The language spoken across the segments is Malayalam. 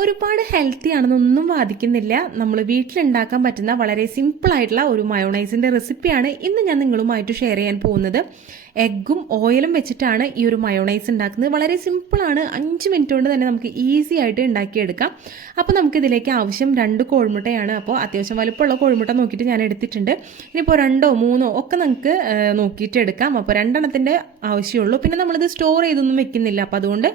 ഒരുപാട് ഹെൽത്തി ആണെന്നൊന്നും വാദിക്കുന്നില്ല. നമ്മൾ വീട്ടിലുണ്ടാക്കാൻ പറ്റുന്ന വളരെ സിമ്പിൾ ആയിട്ടുള്ള ഒരു മയോണൈസിന്റെ റെസിപ്പിയാണ് ഇന്ന് ഞാൻ നിങ്ങളുമായിട്ട് ഷെയർ ചെയ്യാൻ പോകുന്നത്. എഗ്ഗും ഓയിലും വെച്ചിട്ടാണ് ഈ ഒരു മയോണൈസ് ഉണ്ടാക്കുന്നത്. വളരെ സിമ്പിളാണ് അഞ്ച് മിനിറ്റ് കൊണ്ട് തന്നെ നമുക്ക് ഈസി ആയിട്ട് ഉണ്ടാക്കിയെടുക്കാം. അപ്പോൾ നമുക്ക് ഇതിലേക്ക് ആവശ്യം രണ്ട് കോഴിമുട്ടയാണ്. അപ്പോൾ അത്യാവശ്യം വലുപ്പമുള്ള കോഴിമുട്ട നോക്കിയിട്ട് ഞാൻ എടുത്തിട്ടുണ്ട്. ഇനിയിപ്പോൾ രണ്ടോ മൂന്നോ ഒക്കെ നമുക്ക് നോക്കിയിട്ട് എടുക്കാം. അപ്പോൾ രണ്ടെണ്ണത്തിന്റെ ആവശ്യമുള്ളൂ. പിന്നെ നമ്മളിത് സ്റ്റോർ ചെയ്തൊന്നും വെക്കുന്നില്ല. അപ്പോൾ അതുകൊണ്ട്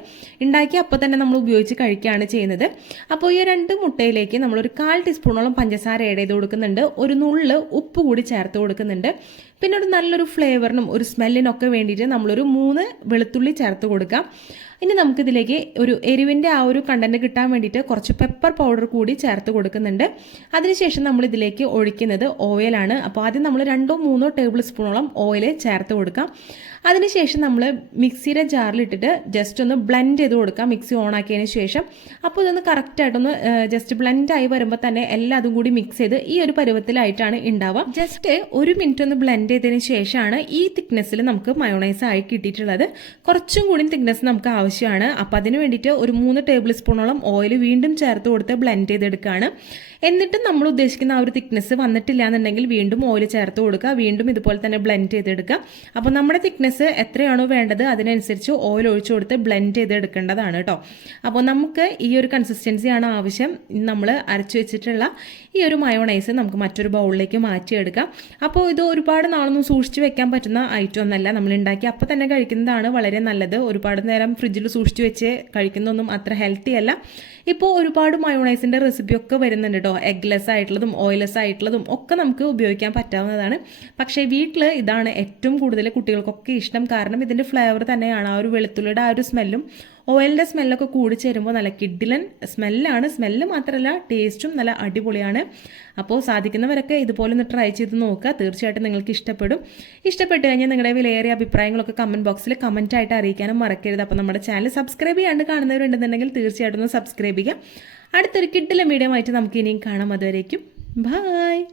ഉണ്ടാക്കി അപ്പോൾ തന്നെ നമ്മൾ ഉപയോഗിച്ച് കഴിക്കുകയാണ് ചെയ്യുന്നത്. അപ്പോൾ ഈ രണ്ട് മുട്ടയിലേക്ക് നമ്മളൊരു കാൽ ടീസ്പൂണോളം പഞ്ചസാര ആഡ് ചെയ്ത് കൊടുക്കുന്നുണ്ട്. ഒരു നുള്ള് ഉപ്പ് കൂടി ചേർത്ത് കൊടുക്കുന്നുണ്ട്. പിന്നെ ഒരു നല്ലൊരു ഫ്ലേവറിനും ഒരു സ്മെല്ലിനൊക്കെ വേണ്ടിയിട്ട് നമ്മളൊരു മൂന്ന് വെളുത്തുള്ളി ചേർത്ത് കൊടുക്കാം. ഇനി നമുക്കിതിലേക്ക് ഒരു എരിവിന്റെ ആ ഒരു കണ്ടന്റ് കിട്ടാൻ വേണ്ടിയിട്ട് കുറച്ച് പെപ്പർ പൗഡർ കൂടി ചേർത്ത് കൊടുക്കുന്നുണ്ട്. അതിനുശേഷം നമ്മൾ ഇതിലേക്ക് ഒഴിക്കുന്നത് ഓയിലാണ് അപ്പോൾ ആദ്യം നമ്മൾ രണ്ടോ മൂന്നോ ടേബിൾ സ്പൂണോളം ഓയിൽ ചേർത്ത് കൊടുക്കാം. അതിനുശേഷം നമ്മൾ മിക്സിയുടെ ജാറിലിട്ടിട്ട് ജസ്റ്റ് ഒന്ന് ബ്ലെൻഡ് ചെയ്ത് കൊടുക്കാം. മിക്സി ഓൺ ആക്കിയതിന് ശേഷം. അപ്പോൾ ഇതൊന്ന് കറക്റ്റായിട്ടൊന്ന് ജസ്റ്റ് ബ്ലെൻഡായി വരുമ്പോൾ തന്നെ എല്ലാം അതും കൂടി മിക്സ് ചെയ്ത് ഈ ഒരു പരുവത്തിലായിട്ടാണ് ഉണ്ടാവുക ജസ്റ്റ് ഒരു മിനിറ്റ് ഒന്ന് ബ്ലെൻഡ് ചെയ്തതിന് ശേഷമാണ് ഈ തിക്നെസ്സിൽ നമുക്ക് മയോണൈസ് ആയി കിട്ടിയിട്ടുള്ളത്. കുറച്ചും കൂടി തിക്നെസ് നമുക്ക് ആവശ്യമാണ്. അപ്പോൾ അതിന് വേണ്ടിയിട്ട് ഒരു മൂന്ന് ടേബിൾ സ്പൂണോളം ഓയിൽ വീണ്ടും ചേർത്ത് കൊടുത്ത് ബ്ലെൻഡ് ചെയ്തെടുക്കുകയാണ്. എന്നിട്ട് നമ്മൾ ഉദ്ദേശിക്കുന്ന ആ ഒരു തിക്നെസ് വന്നിട്ടില്ല എന്നുണ്ടെങ്കിൽ വീണ്ടും ഓയിൽ ചേർത്ത് കൊടുക്കുക. വീണ്ടും ഇതുപോലെ തന്നെ ബ്ലെൻഡ് ചെയ്തെടുക്കുക. അപ്പോൾ നമ്മുടെ തിക്നെസ് എത്രയാണോ വേണ്ടത് അതിനനുസരിച്ച് ഓയിൽ ഒഴിച്ചു കൊടുത്ത് ബ്ലെൻഡ് ചെയ്തെടുക്കേണ്ടതാണ് കേട്ടോ. അപ്പോൾ നമുക്ക് ഈ ഒരു കൺസിസ്റ്റൻസിയാണ് ആവശ്യം. നമ്മൾ അരച്ചു വെച്ചിട്ടുള്ള ഈ ഒരു മയോണൈസ് നമുക്ക് മറ്റൊരു ബൗളിലേക്ക് മാറ്റിയെടുക്കാം. അപ്പോൾ ഇത് ഒരുപാട് നാളൊന്നും സൂക്ഷിച്ച് വെക്കാൻ പറ്റുന്ന ഐറ്റം ഒന്നല്ല. നമ്മൾ ഉണ്ടാക്കി അപ്പോൾ തന്നെ കഴിക്കുന്നതാണ് വളരെ നല്ലത്. ഒരുപാട് നേരം ഫ്രിഡ്ജിൽ സൂക്ഷിച്ച് വെച്ച് കഴിക്കുന്നതൊന്നും അത്ര ഹെൽത്തി അല്ല. ഇപ്പോൾ ഒരുപാട് മയോണൈസിന്റെ റെസിപ്പിയൊക്കെ വരുന്നുണ്ട് കേട്ടോ എഗ്ലെസ് ആയിട്ടുള്ളതും ഓയിലെസ് ആയിട്ടുള്ളതും ഒക്കെ നമുക്ക് ഉപയോഗിക്കാൻ പറ്റാവുന്നതാണ്. പക്ഷേ വീട്ടിൽ ഇതാണ് ഏറ്റവും കൂടുതൽ കുട്ടികൾക്കൊക്കെ ഇഷ്ടം. കാരണം ഇതിന്റെ ഫ്ലേവർ തന്നെയാണ്. ആ ഒരു വെളുത്തുള്ളിയുടെ ആ ഒരു സ്മെല്ലും ഓയിലിന്റെ സ്മെല്ലൊക്കെ കൂടി ചേരുമ്പോൾ നല്ല കിഡിലൻ സ്മെല്ലാണ്. സ്മെല്ല് മാത്രമല്ല ടേസ്റ്റും നല്ല അടിപൊളിയാണ്. അപ്പോൾ സാധിക്കുന്നവരൊക്കെ ഇതുപോലെ ഒന്ന് ട്രൈ ചെയ്ത് നോക്കുക. തീർച്ചയായിട്ടും നിങ്ങൾക്ക് ഇഷ്ടപ്പെടും. ഇഷ്ടപ്പെട്ട് കഴിഞ്ഞാൽ നിങ്ങളുടെ വിലയേറിയ അഭിപ്രായങ്ങളൊക്കെ കമന്റ് ബോക്സിൽ കമന്റ് ആയിട്ട് അറിയിക്കാനും മറക്കരുത്. അപ്പോൾ നമ്മുടെ ചാനൽ സബ്സ്ക്രൈബ് ചെയ്യാണ്ട് കാണുന്നവരുണ്ടെന്നുണ്ടെങ്കിൽ തീർച്ചയായിട്ടും ഒന്ന് സബ്സ്ക്രൈബ് ചെയ്യുക. അടുത്തൊരു കിഡിലൻ വീഡിയോ ആയിട്ട് നമുക്ക് ഇനിയും കാണാം. അതുവരേക്കും ബായ്